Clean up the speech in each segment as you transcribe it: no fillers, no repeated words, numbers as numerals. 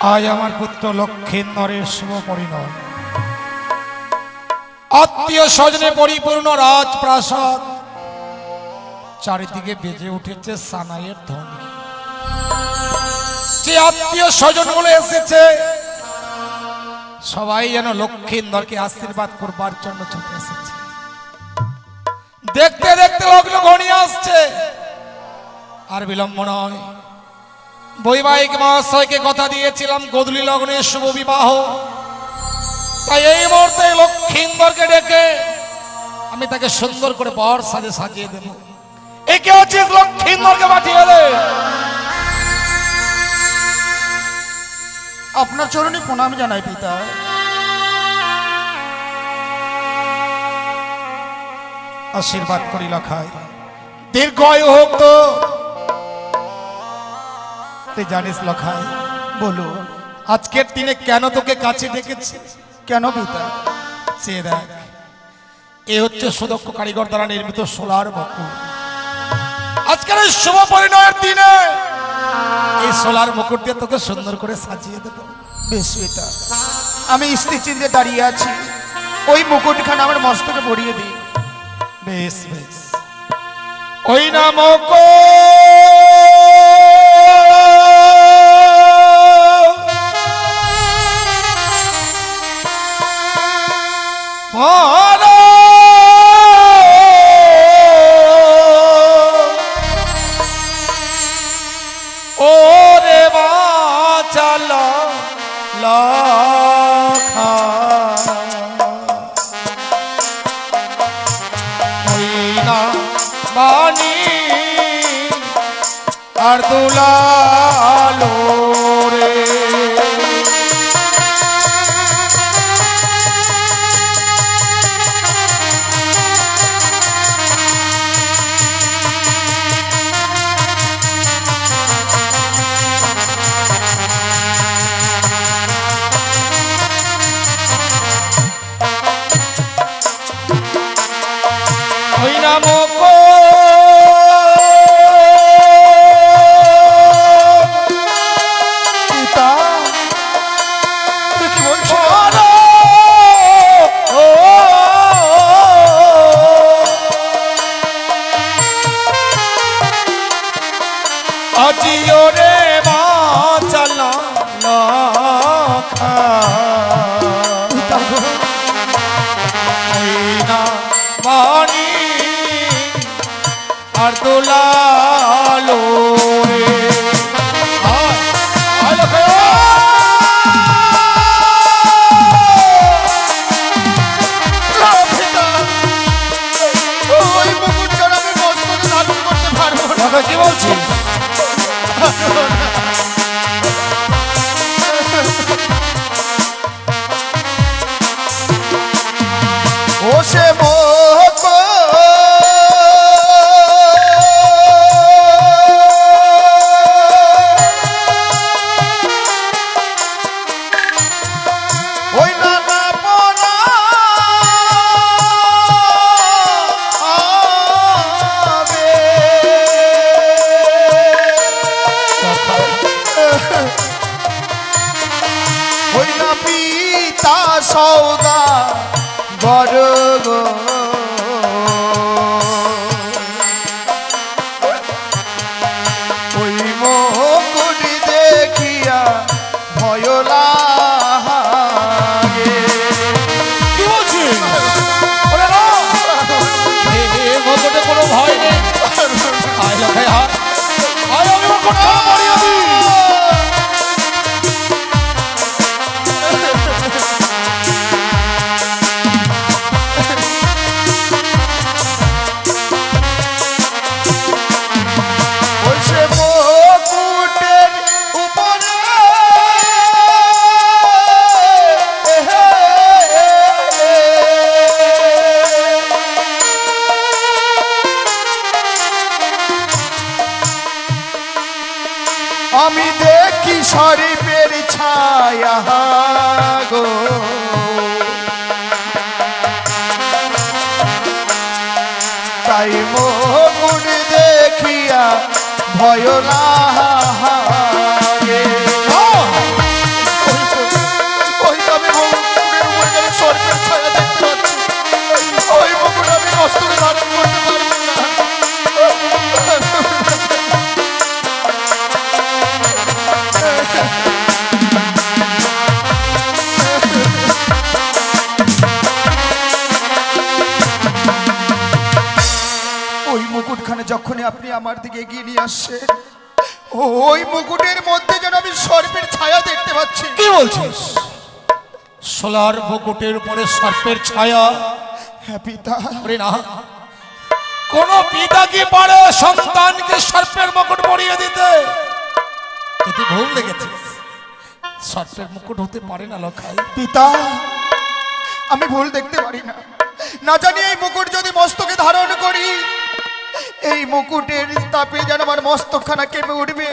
আজ আমার পুত্র লক্ষিন্দরের শুভ পরিণয়। আত্মীয় স্বজনে পরিপূর্ণ রাজপ্রাসাদ, চারিদিকে বেজে উঠেছে সানাইয়ের ধ্বনি। যে আত্মীয় স্বজনগুলো এসেছে সবাই যেন লক্ষিন্দরকে আশীর্বাদ করবার জন্য ছুটে এসেছে। দেখতে দেখতে লগ্ন ঘনিয়ে আসছে, আর বিলম্ব নয়। বৈবাহিক মহাশয়কে কথা দিয়েছিলাম গোধূলি লগ্নে শুভ বিবাহ, তাই এই মুহূর্তে লক্ষিন্দরকে ডেকে আমি তাকে সুন্দর করে বর সাজে সাজিয়ে দেব। একে হচ্ছে লক্ষিন্দরকে পাঠিয়ে দে। আপনার চরণে প্রণাম জানাই পিতা। আশীর্বাদ করি লখাই, দীর্ঘ আয়ু হোক। তো তুই জানিস লখাই, বলো আজকের দিনে কেন তোকে কাছে ডেকেছি? কেন পিতা? চেয়ে দেখ, এ হচ্ছে সুদক্ষ কারিগর দ্বারা নির্মিত সোলার মুকুট। আজকের এই শুভ পরিণয়ের দিনে এই সোলার মুকুট দিয়ে তোকে সুন্দর করে সাজিয়ে দেবো। বেশ পিতা, আমি স্থির চিন্তে দাঁড়িয়ে আছি, ওই মুকুটখানা আমার মস্তকে পরিয়ে দিই। বেশ বেশ, ওই না মুকুট ওরে বাঁচাল লখা, ওই না বাণী আর দুলালো রে। ওই না মুকুট পিতা, তুই কি বলছিস? আজিও রে বাঁচাল লখা, ওই না বাণী আর দোলালো রে। ওই মুকুটটা আমি মস্তকে ধারণ করতে পারবো না। কি বলছিস? ও সে মুকুট ওই নানা পোনা আবে, ওই না পিতা সৌদা বড় গো, ওই মুকুট দেখিয়া ভয় লাগে। কি বলছিস? ওরে না, মুকুটে কোনো ভয় নেই। আয় লখাই, আয় আয়, আমি মুকুটটা পরিয়ে দিই। ওই সে মুকুটের উপরে আমি দেখি শরীফের ছায়া গো, তাই মুকুট দেখিয়া ভয় লাগে। আপনি আমার দিকে এগিয়ে নিয়ে আসছেন, ওই মুকুটের মধ্যে যেন আমি সর্পের ছায়া দেখতে পাচ্ছি। কি বলছিস? সোলার মুকুটের উপরে সর্পের ছায়া? হ্যাঁ পিতা। আরে না, কোন পিতা কি পারে সন্তানকে সর্পের মুকুট পরিয়ে দিতে? তুই ভুল দেখেছিস, সর্পের মুকুট হতে পারে না লখাই। পিতা, আমি ভুল দেখতে পারি না। না জানি এই মুকুট যদি মস্তকে ধারণ করি, এই মুকুটের তাপে যেন আমার মস্তকখানা কেঁপে উঠবে।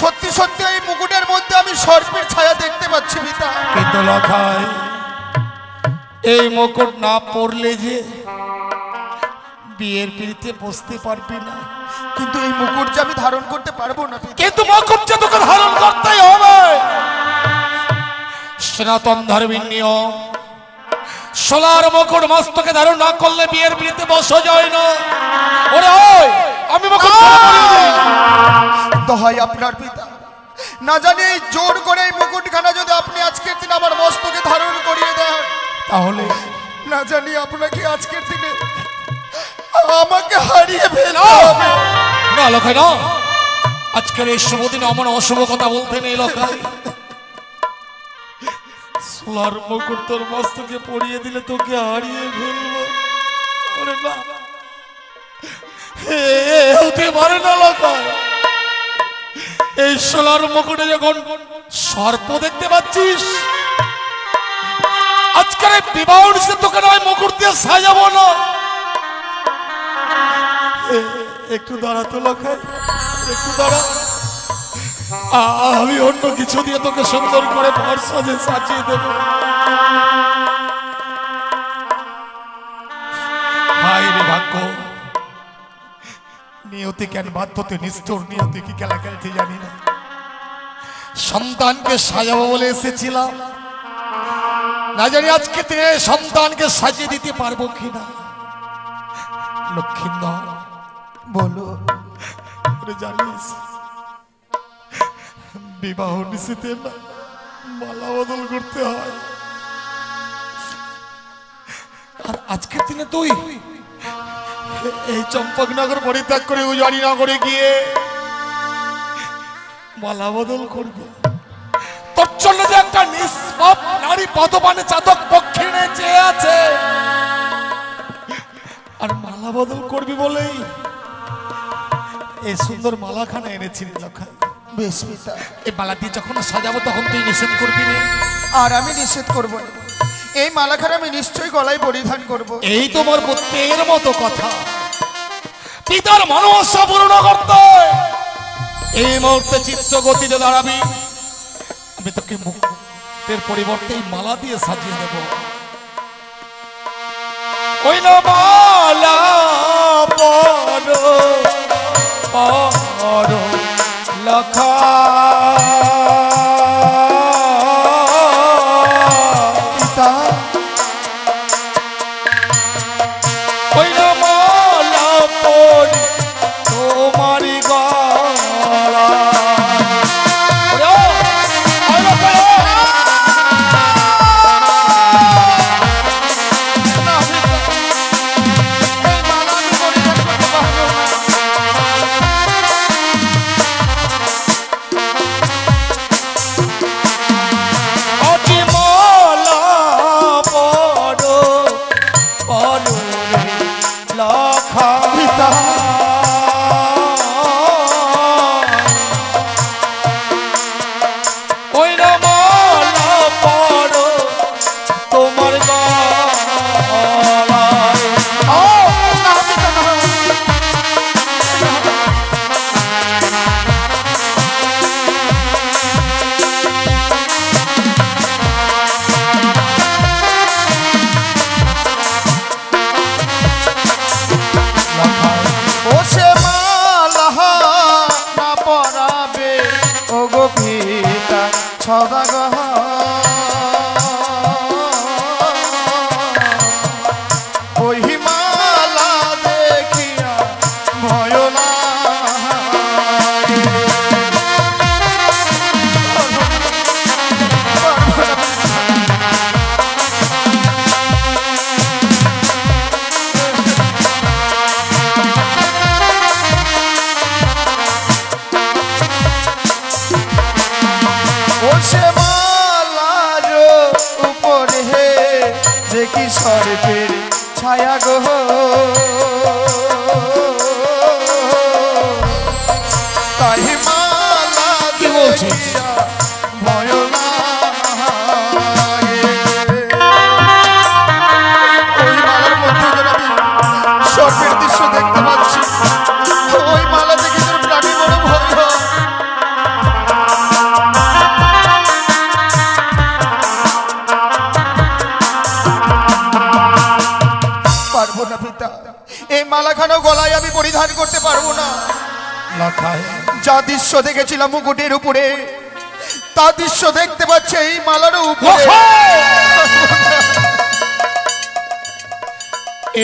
সত্যি সত্যি এই মুকুটের মধ্যে আমি সর্পের ছায়া দেখতে পাচ্ছি পিতা। কিন্তু লখাই, এই মুকুট না পরলে যে বিয়ের পিড়িতে বসতে পারবি না। কিন্তু এই মুকুট যে আমি ধারণ করতে পারবো না পিতা। কিন্তু মুকুট যে তোকে ধারণ করতেই হবে, সনাতন ধর্মের নিয়ম। সোলার মুকুট মস্তকে ধারণ না করলে বিয়ের পিড়িতে বসা যায় না। ওরে ওই, আমি মুকুট পরিয়ে দিই। দহাই আপনার পিতা, না জানি এই জোর করে এই মুকুটখানা যদি আপনি আজকের দিন আমার মস্তকে ধারণ করিয়ে দেন, তাহলে না জানি আপনাকে আজকের দিনে আমাকে হারিয়ে ফেলতে হবে। না লখাই না, আজকের এই শুভ দিনে আমার অশুভ কথা বলতে নেই লখাই। সোলার মুকুট তোর মস্তকে পরিয়ে দিলে তোকে হারিয়ে ফেলবো। ওরে না, হতে পারে না লখাই। এই সোলার মুকুটে যখন সর্প দেখতে পাচ্ছিস, আজকের এই বিবাহ অনুষ্ঠানে তোকে নয় মুকুট দিয়ে সাজাবো না। একটু দাঁড়া তো লখাই, একটু দাঁড়া। আমি অন্য কিছু দিয়ে তোকে সুন্দর করে ঘর সাজিয়ে দেব। হায় রে ভাগ্য, নিয়তি কেন বাধ্যতে নিষ্ঠুর, নিয়তি কি খেলা খেলতে জানি না। সন্তানকে সাজাবো বলে এসেছিলাম, না জানি আজকে দিনে সন্তানকে সাজিয়ে দিতে পারবো কিনা। লক্ষ্মীন্দর বলো। জানিস বিবাহ নিশ্চিতে না মালা বদল করতে হয়। আর আজকের দিনে তুই এই চম্পকনগর পরিত্যাগ করে উজানিনগরে গিয়ে মালা বদল করবে। তোর জন্য যে একটা নিষ্পাপ নারী পদপানে চাতক পক্ষিণে চেয়ে আছে, আর মালা বদল করবি বলেই এই সুন্দর মালাখানা এনেছিলি লখাই। বেশ পিতা, এই মালা দিয়ে যখন সাজাবো তখন তুই নিষেধ করবি না। আর আমি নিষেধ করব না। এই মালাখানা আমি নিশ্চয়ই গলায় পরিধান করব। এই তোমার পুত্রের মতো কথা। পিতার মনোবাসা পূর্ণ করতে এই মুহূর্তে চিত্ত গতিতে দাঁড়াবি। আমি তোকে মুকুটের পরিবর্তে এই মালা দিয়ে সাজিয়ে দেব। ওই না মালা পরো পরো লখা পিতা, ওই না মালা পরি তোমারি গলা। কি সর্পের ছায়া গো, তাই মালা কি বলছিস? ভয় লাগে। ওই মালার মধ্যে যেন আমি সর্পের দৃশ্য দেখতে পাচ্ছি, ওই মালা থেকে যেন প্রাণী বড় ভয় হয়। পারবো না পিতা, এই মালাখানা গলায় আমি পরিধান করতে পারবো না। লখাই যা দৃশ্য দেখেছিলাম মুকুটের উপরে, তা দৃশ্য দেখতে পাচ্ছি এই মালার উপরে।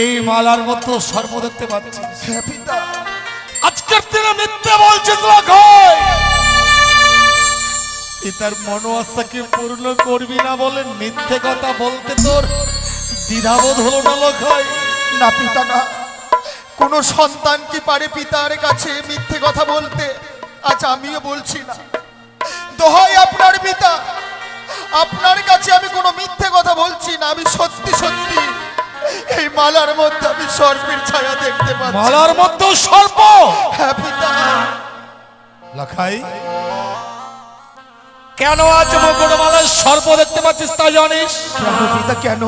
এই মালার মতো সর্ব দেখতে পাচ্ছিস? হ্যাঁ পিতা। আজকের দিনে মিথ্যে বলছিস লখাই? পিতার মনোবাঞ্ছাকে পূর্ণ করবি না বলে মিথ্যে কথা বলতে তোর দ্বিধাবোধ হলো না লখাই? না পিতা না, কোন সন্তান কি পারে পিতার কাছে মিথ্যে কথা বলতে? আচ্ছা আমিও বলছি না, দোহাই আপনার পিতা, আপনার কাছে আমি কোনো মিথ্যে কথা বলছি না। আমি সত্যি সত্যি এই মালার মধ্যে আমি সর্পের ছায়া দেখতে পাচ্ছি। মালার মধ্যে সর্প? হ্যাঁ পিতা। লখাই কেন আজ মুকুটমালায় সর্প দেখতে পাচ্ছিস তা জানিস? কেন পিতা কেন?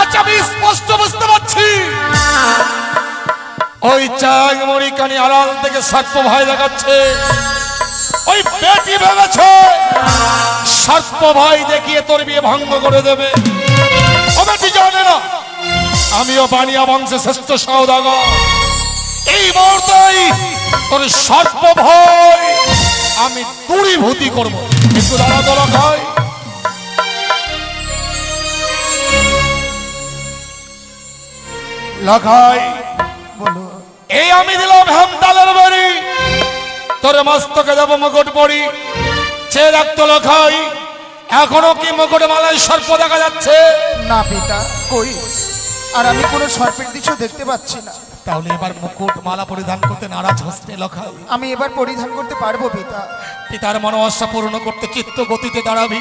আজ আমি স্পষ্ট বুঝতে পারছি, ওই চাংমণি কানি আড়াল থেকে সর্প ভয় দেখাচ্ছে। ওই বেটি ভেবেছে সর্প ভয় দেখিয়ে তোর বিয়ে ভঙ্গ করে দেবে। ও বেটি জানে না আমিও বানিয়া বংশে শ্রেষ্ঠ সওদাগর। এই মুহূর্তেই তোর সর্প ভয় আমি দূরীভূতি করবো। একটু দাঁড়া তো লখাই। লখাই বলো। এই আমি দিলাম হেমতালের বাড়ি, তোর মস্তকে দেব মুকুট পরি। চেয়ে রাখতো লখাই, এখনো কি মুকুট মালায় সর্প দেখা যাচ্ছে? না পিতা, কই আর আমি কোনো সর্পের দৃশ্য দেখতে পাচ্ছি না। তাহলে এবার মুকুট মালা পরিধান করতে নারাজ হচ্ছে লখাই? আমি এবার পরিধান করতে পারবো পিতা। পিতার মনোবাঞ্ছা পূর্ণ করতে চিত্ত গতিতে দাঁড়াবি।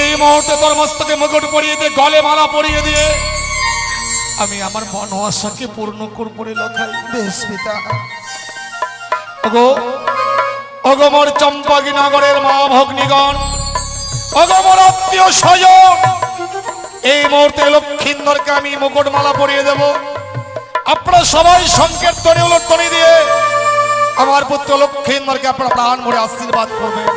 এই মুহূর্তে তোর মস্তকে মুকুট পরিয়ে দিয়ে, গলে মালা পরিয়ে দিয়ে আমি আমার মনোবাঞ্ছাকে পূর্ণ করবো রে লখাই। বেশ পিতা। ওগো ওগো মোর চম্পাকি নগরের মা ভগ্নিগণ, ওগো মোর আত্মীয় স্বজন, এই মুহূর্তে লক্ষ্মীন্দরকে আমি মুকুটমালা পরিয়ে দেব। আপনারা সবাই সংকীর্তনে উলুধ্বনি দিয়ে আমার পুত্র লক্ষ্মীন্দরকে আপনারা প্রাণ ভরে আশীর্বাদ করবেন।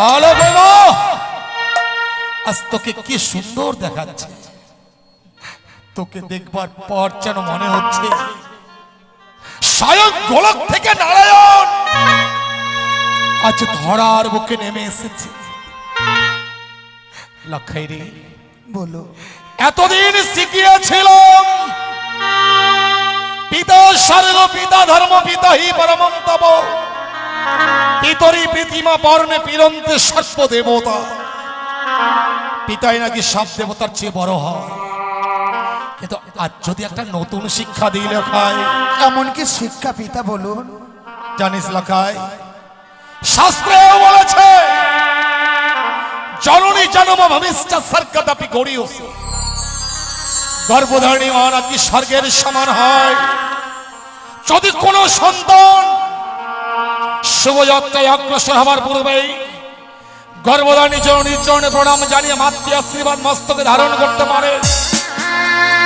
ভালো গো, আজ তোকে কি সুন্দর দেখাচ্ছে। তোকে দেখবার পর যেন মনে হচ্ছে স্বয়ং গোলক থেকে নারায়ণ আজ ধরার বুকে নেমে এসেছে। লখাই রে বলো। এতদিন শিখিয়েছিলাম পিতা স্বর্গ পিতা ধর্ম পিতা হি পরমম তব, পিতরি প্রীতিমা বর্ণে পিরন্তে সর্ব দেবতা। পিতাই নাকি সব দেবতার চেয়ে বড় হয়। কিন্তু আজ যদি একটা নতুন শিক্ষা দিই লখাই। এমন কি শিক্ষা পিতা বলুন? জানিস লখাই, শাস্ত্রেও বলেছে জননী জনম ভবিষ্য স্বর্গদাপি গড়িয়সি, গর্ভধারিণী মা নাকি স্বর্গের সমান হয়। যদি কোন সন্তান শুভযাত্রায় অগ্রসর হবার পূর্বেই গর্ভধারিণী জননীর চরণে প্রণাম জানিয়ে মাতৃ আশীর্বাদ মস্তকে ধারণ করতে পারে,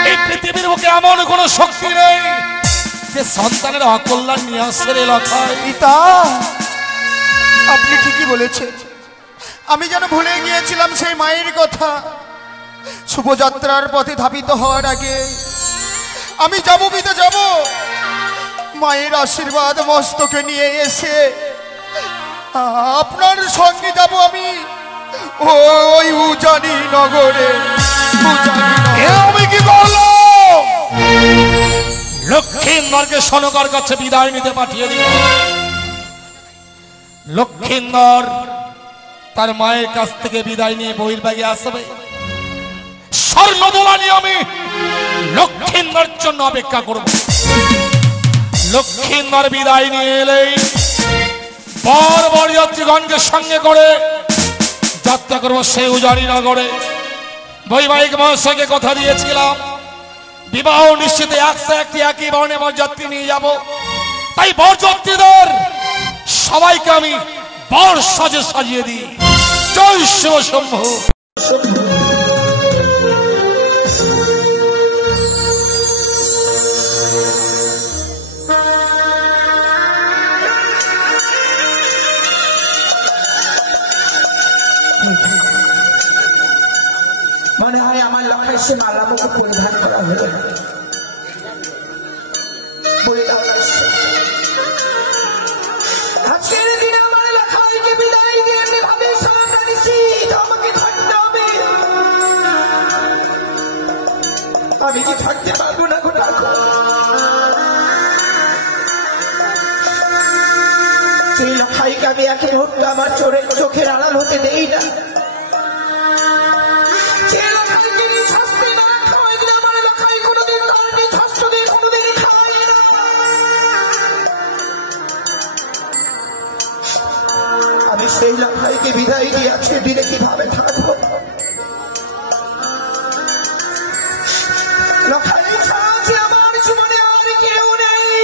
এই পৃথিবীর বুকে এমন কোন শক্তি নেই যে সন্তানের অকল্যাণ নিয়ে আসে রে লখাই। পিতা আপনি ঠিকই বলেছেন, আমি যেন ভুলে গিয়েছিলাম সেই মায়ের কথা। শুভযাত্রার পথে ধাবিত হওয়ার আগে আমি যাব পিতা, যাব মায়ের আশীর্বাদ মস্তকে নিয়ে এসে আপনার সঙ্গে যাব আমি ওই উজানি নগরে। আমি কি করলাম? লক্ষ্মীন্দরকে সনকার কাছে বিদায় নিতে পাঠিয়ে দিল। লক্ষিন্দর তার মায়ের কাছ থেকে বিদায় নিয়ে বহির্ভাগে আসবে। স্বর্ণদোলা নিয়ে আমি লক্ষিন্দর জন্য অপেক্ষা করব। লক্ষিন্দর বিদায় নিয়ে এলেই বর বরযাত্রীগণকে সঙ্গে করে যাত্রা করবো সেই উজানি নগরে। বৈবাহিক মহাশয়কে কথা দিয়েছিলাম বিবাহ নিশ্চিত 101টি একই বর্ণে বরযাত্রী নিয়ে যাব। তাই বরযাত্রীদের সবাইকে আমি বর সাজে সাজিয়ে দিই। জয় শিব শম্ভু। মনে হয় আমার লক্ষ্যে সে মালা মুকুট পরিধান করা হয়ে বলে দাও আজকের দিনে আমার লক্ষ্যকে বিদায় দিয়ে আমি ভাবে সামনে নিছি আমাকে থাকতে হবে। আমি কি থাকতে পারবো না? সেই লক্ষ্যকে আমি এক মুহূর্তে আমার চোখের আড়াল হতে দেই না। আমি সেই লক্ষ্যকে বিদায় দিয়ে আজকে দিনে কিভাবে থাকবো? আমার জীবনে আর কেউ নেই।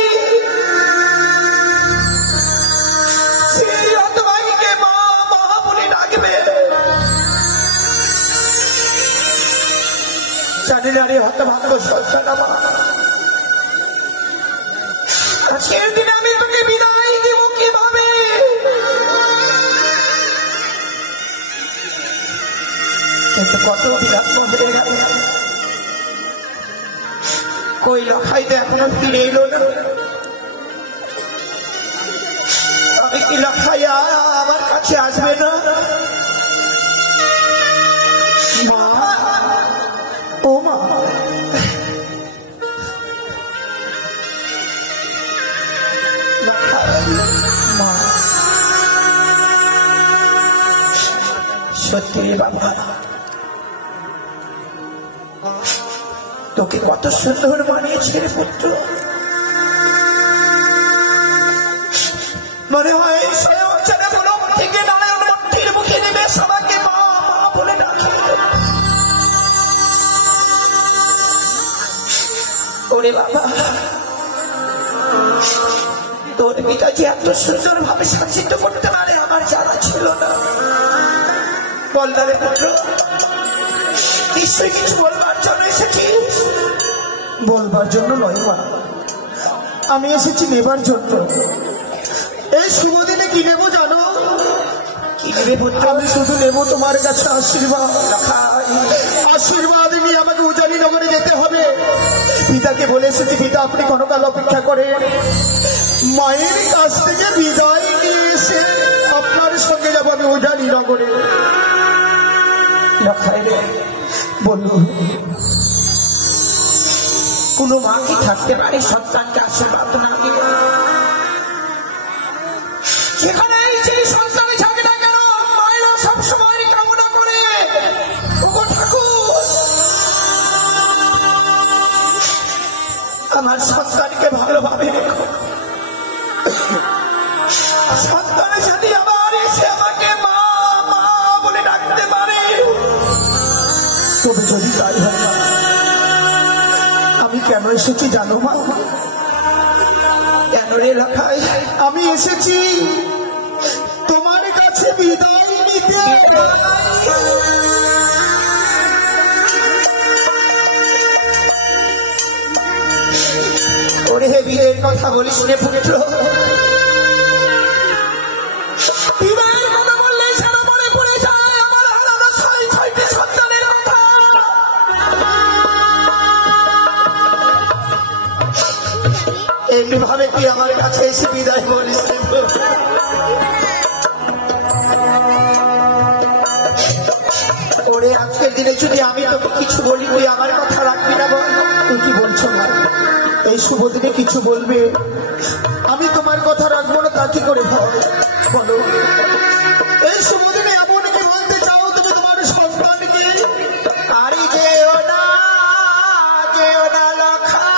সেই হতভাগীকে মা মা বলে ডাকবে। জানি না রে হতভাগ্য সন্তান আমার, আজকের দিনে আমি তোকে বিদায় দিব কিভাবে? কিন্তু কত বিরাট হয়ে গেল, কই লখাইতে এখনো ফিরে এলো না। আমি কি লখাইয়া আমার কাছে আসবে না? মা, ও মা, মা সত্যি বাবা, তোকে কত সুন্দর বানিয়েছে রে পুত্র। মনে হয় সে অচানা বলো থেকে নারায়ণ মূর্তির মুখে নেমে সবাইকে মা মা বলে ডাকে। ওরে বাবা, তোর পিতাজি এত সুন্দর ভাবে সজ্জিত করতে পারে আমার জানা ছিল না। বলদারে পুত্র, নিশ্চয়ই কিছু বলবার জন্য এসেছিস? বলবার জন্য নয় মা, আমি এসেছি নেবার জন্য। এই শুভ দিনে কি নেবো জানো? কি নেবে পুত্র? আমি শুধু নেবো তোমার কাছে আশীর্বাদ। আশীর্বাদ নিয়ে আমাকে উজানি নগরে যেতে হবে। পিতাকে বলে এসেছি, পিতা আপনি ক্ষণকাল অপেক্ষা করে মায়ের কাছ থেকে বিদায় নিয়ে এসে আপনার সঙ্গে যাবো আমি উজানি নগরে। বলুন, কোন মা কি থাকতে পারে সন্তানকে আশীর্বাদ না দিয়ে? সেখানে যে সন্তানের থাকে না কেন, মায়েরা সবসময় কামনা করে ওগো ঠাকুর আমার সন্তানকে ভালোভাবে রেখো। সন্তানের সাথে আবার এসে আমাকে মা মা বলে ডাকতে পারে। তবে যদি তাই হয় না, আমি কেন এসেছি জানো মা? কেন রে লখাই? আমি এসেছি তোমার কাছে বিদায় নিতে। ওরে বিয়ের কথা বলিস রে পুত্র, বিবাহের কথা বললে সারা মনে পড়ে যায় আমার আলাদা 6-6টি সন্তানের কথা। এমনি ভাবে কি আমার কাছে এসে বিদায় বলিস? ওরে আজকের দিনে যদি আমি তোকে কিছু বলি, তুই আমার কথা রাখবি না? বল, তুই কি বলছো না? এই শুভ দিনে কিছু বলবে, আমি তোমার কথা রাখবো না তা কি করে হয়? বলো এই সমুদ্রে এমন কি বলতে চাও তুমি তোমার সন্তানকে? আরে যেও না লখা,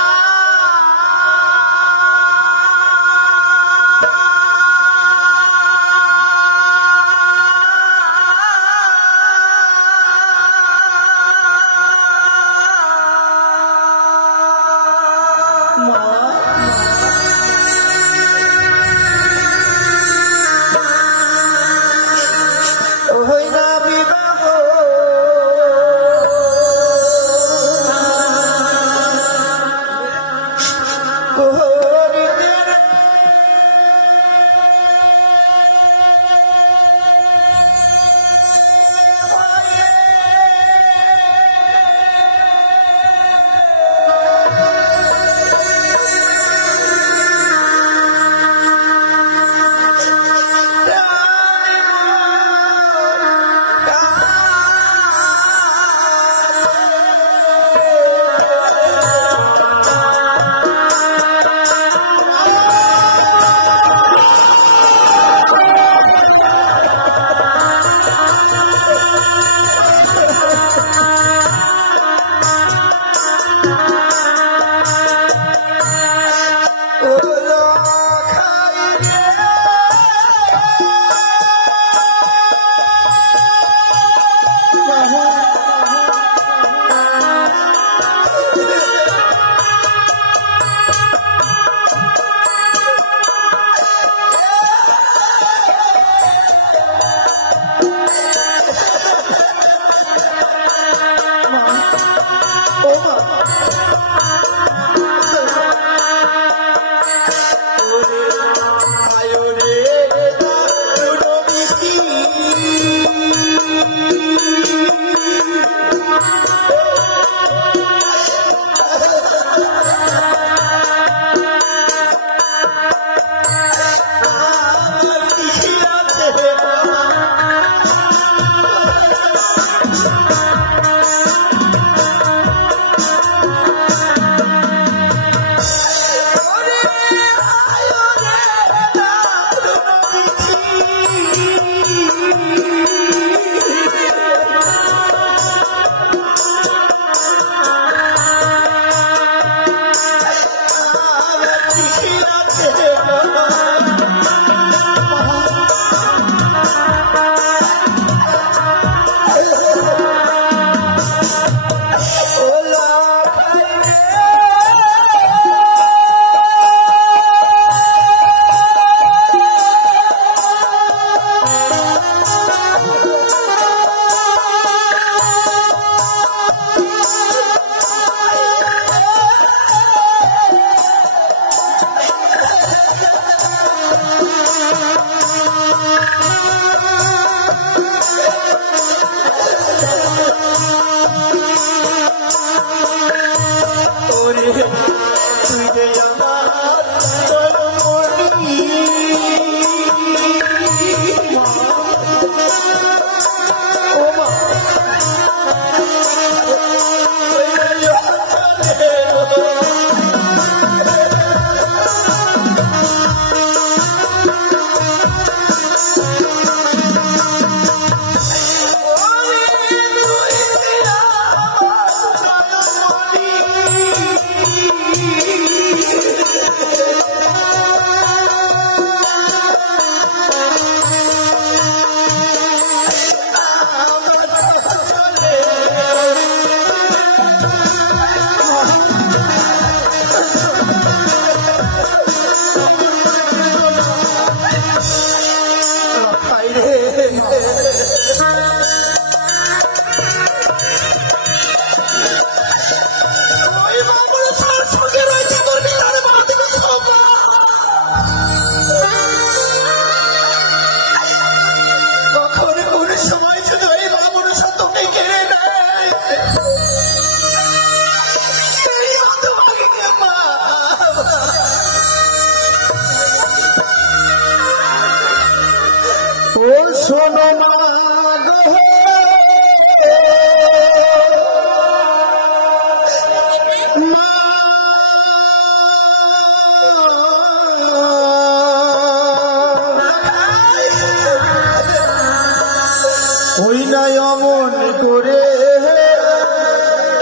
না অমন করে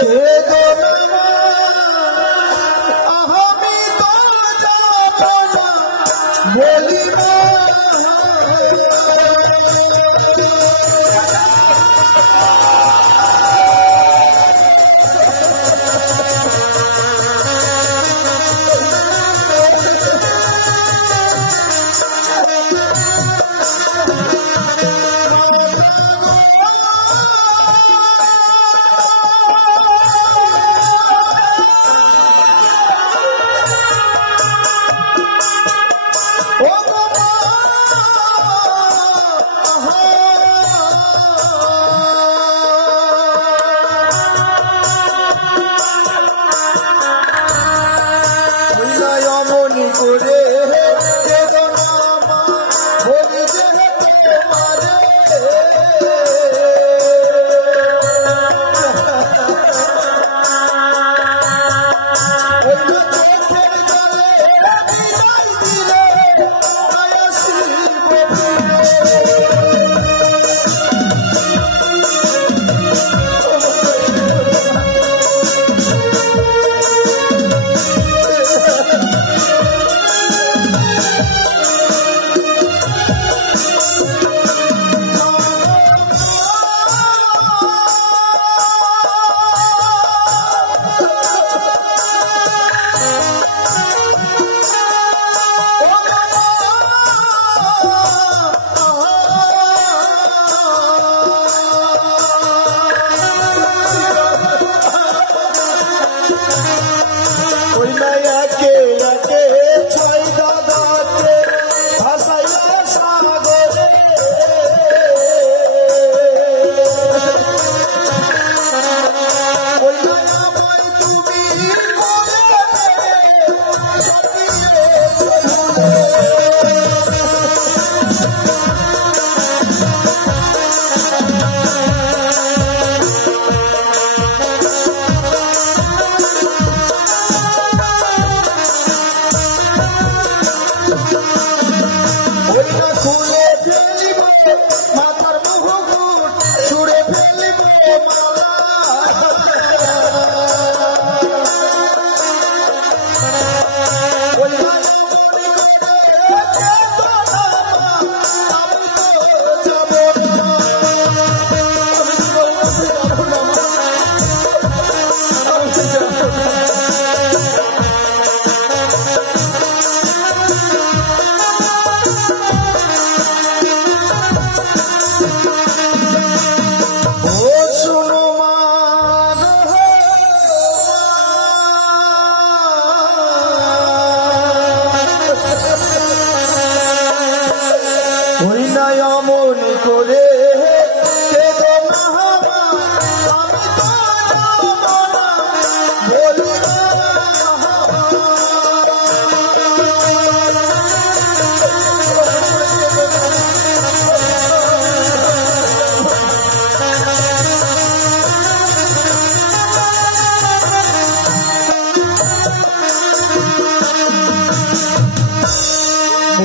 কে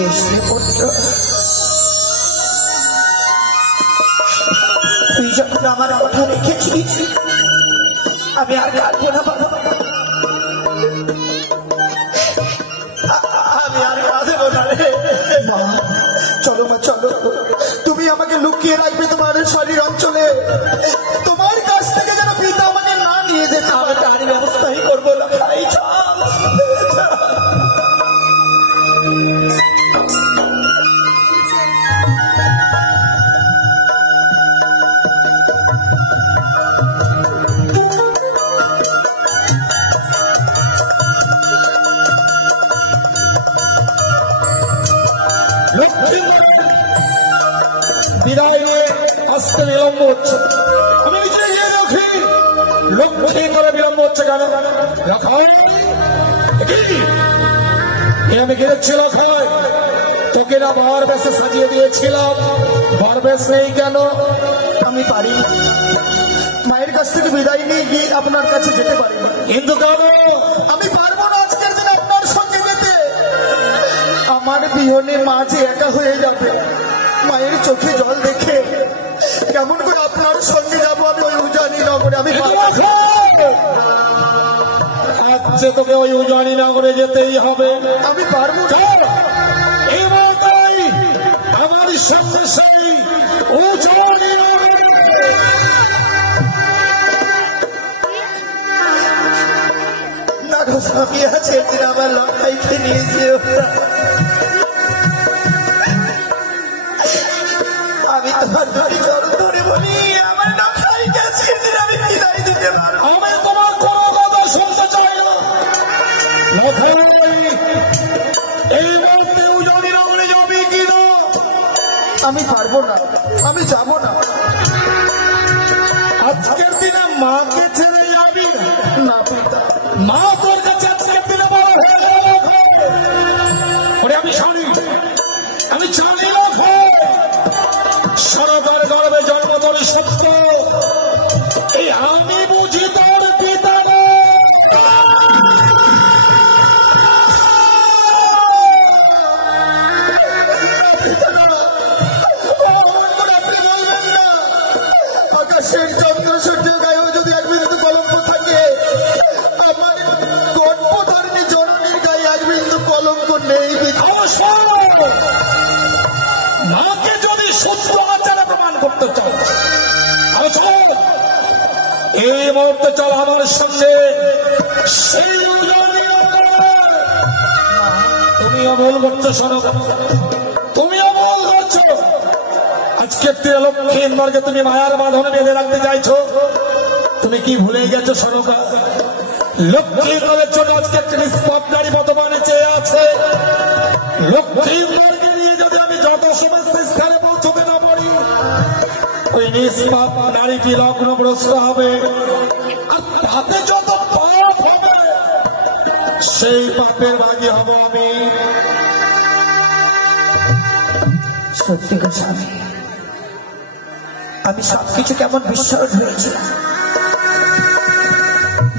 আমি তো বলি তুই যখন আমার কথা রেখেছিস আমি আর কাঁদবো না বাবা, আমি আর কাঁদবো না রে। চলো মা চলো, তুমি আমাকে লুকিয়ে রাখবে তোমার শরীর অঞ্চলে, তোমার কাছ থেকে যেন পিতা আমাকে না নিয়ে যেতে, আমি তার ব্যবস্থাই করবো না ভাই। বিদায় নিয়ে আসতে বিলম্ব হচ্ছে, আমি নিজে গিয়ে দেখি লক্ষ্মী করে বিলম্ব হচ্ছে কেন? আমি গিয়েছিল খাই তোকে না বার বেশে সাজিয়ে দিয়েছিলাম, বার বেশ নেই কেন? আমি পারি না, মায়ের কাছ থেকে বিদায় নিয়ে গিয়ে আপনার কাছে যেতে পারি না। কিন্তু কেন? আমি পারবো না আজকের দিনে আপনার সঙ্গে যেতে, আমার বিহনে মা যে একা হয়ে যাবে, মায়ের চোখে জল দেখে কেমন করে আপনার সঙ্গে যাবো আমি ওই উজানি নগরে? আমি আজকে তোকে ওই উজানি নগরে যেতেই হবে। আমি পারবো না। এই মুহূর্তেই আমার সামনে সেই উজানি নগরে না গো স্বামী আছে, একদিন আমার লঙ্কাইকে নিয়েছে। আমি তোমার ধরে চরণ ধরে বলি আমার লঙ্কাইকে সেদিন আমি বিদায় দিতে পারবো। আমি তোমার কোনো কথা শুনতে চাই না। এই মুহূর্তে উজানি নগরে যাবি কিনা? আমি পারবো না, আমি যাবো না। আজকের দিনে মাকে ছেড়ে যাবি না? না পিতা, মা তোর কাছে আজকের দিনে বড় হয়ে গেল। ওরে আমি জানি, আমি জানি না সরকার গর্বে জন্ম তোর সত্য। এই আমি বুঝি তোর পিতা না। আকাশের চন্দ্র সূর্য গায়েও যদি এক বিন্দু কলঙ্ক থাকে, আমার গর্ভধারিণী জননীর গায়ে এক বিন্দু কলঙ্ক নেই পিতা। মাকে যদি সত্য আচারে প্রমাণ করতে চাও, এই মুহূর্তে চল আমার সঙ্গে সেই উজানি নগরে। তুমিও ভুল করছো শোনো, তুমিও ভুল করছো। আজকের দিনে লক্ষ্মীন্দরকে তুমি মায়ার বাঁধনে বেঁধে রাখতে চাইছো। তুমি কি ভুলে গেছো সনকা? লক্ষ্মীন্দরের জন্য আজকে একটা নিষ্পাপ নারী বর্তমানে চেয়ে আছে। লক্ষ্মীন্দরকে নিয়ে যদি আমি যত সমস্ত স্থানে পৌঁছতে না পারি, ওই নিষ্পাপ নারীটি লগ্নভ্রষ্ট হবে। আর তাতে যত পাপ হবে, সেই পাপের ভাগী হব আমি। সত্যি গো স্বামী, আমি সবকিছু কেমন বিস্মরণ হয়েছিলাম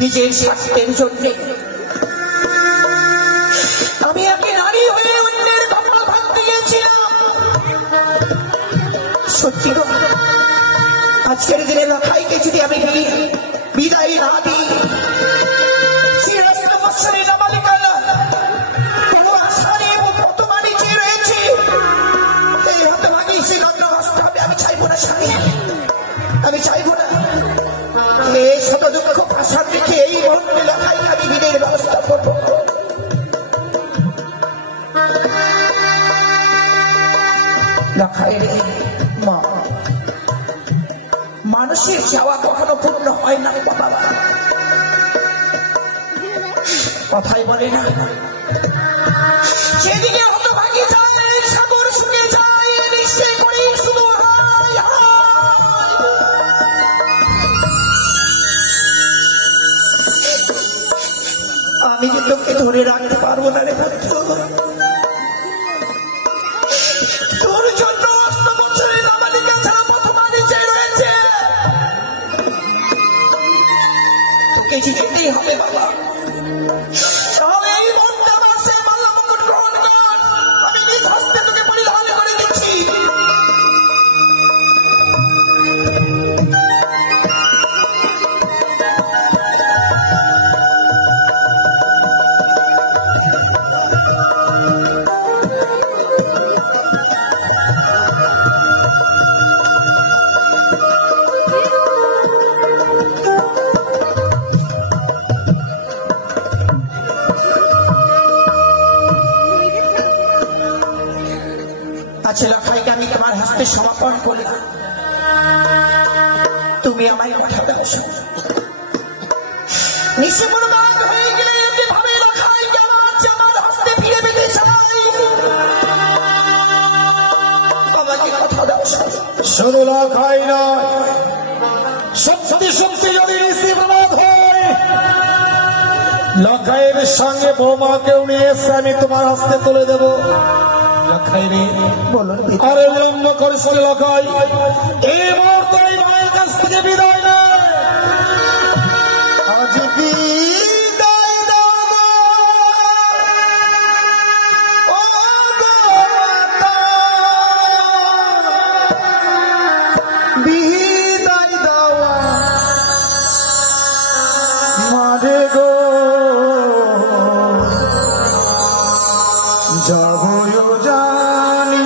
নিজের স্বার্থের জন্য। আমি একে নারী হয়ে অন্যের কপাল ভাঙতে গিয়েছিলাম। সত্যি গো, আজকের দিনে লখাইকে যদি আমি বিদায় না দিই, সে রাস্তা মৎসরে নামালিকানা বহু আশা নিয়ে কত মারি চেয়ে রয়েছে। এই হাতে ভাগিয়ে সে লগ্ন নষ্ট হবে। আমি চাইবো না স্বামী, আমি চাইবো না। এই শত দুঃখ আশা দেখে এই মুহূর্তে লখাইকে আমি বিদায়ের ব্যবস্থা করবো। লখাই রে মা, মানুষের চাওয়া কখনো পূর্ণ হয় না বাবা। কথাই বলে না, সেদিকে হতভাগী যায় সাগর শুনে যায়, নিশ্চয় করে শুধু হায় হায়। আমি যে তোকে ধরে রাখতে পারবো না রে বন্ধু। তোর জন্য 8 বছরের নাবালিকা ছাড়া পথমানি চেয়ে রয়েছে। তোকে যেতেই হবে বাবা। তাহলে এই মনটা বাসে মাল্লা মুকুট গ্রহণ কর। আমি নিজ হস্তে তোকে পরিধান করে দিচ্ছি। আচ্ছা লখাইকে আমি তোমার হস্তে সমর্পণ করলাম। তুমি আমায় কথা দাও। নিঃসন্দেহ হয়ে গেলে এভাবে লখাইকে আমার হস্তে ফিরে পেতে চাই। আমাকে কথা দাও। শুধু লখাই নয়, সত্যি সত্যি যদি ঋষি প্রমাদ হয়, লখাইয়ের সঙ্গে বৌমাকেও নিয়ে এসে আমি তোমার হস্তে তুলে দেব। লখাই রে বলুন আরে বিলম্ব করিস না লখাই, এই মুহূর্তে মায়ের কাছ থেকে বিদায় না। আজ বিদায় দাও ও মাতা, যাবো জানি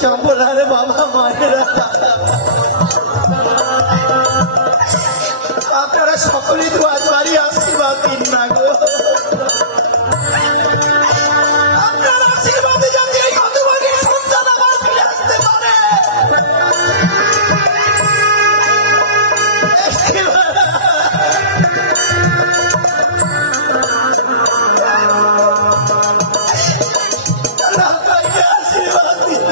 চম্পলারে বাবা মায়েরা আপনারা সকলেই তো আজ বাড়ি আশীর্বাদ দিন না গো আপনার আশীর্বাদে যাতে এই হতভাগীর সন্তান আমার ফিরে আসতে পারে আশীর্বাদ দিন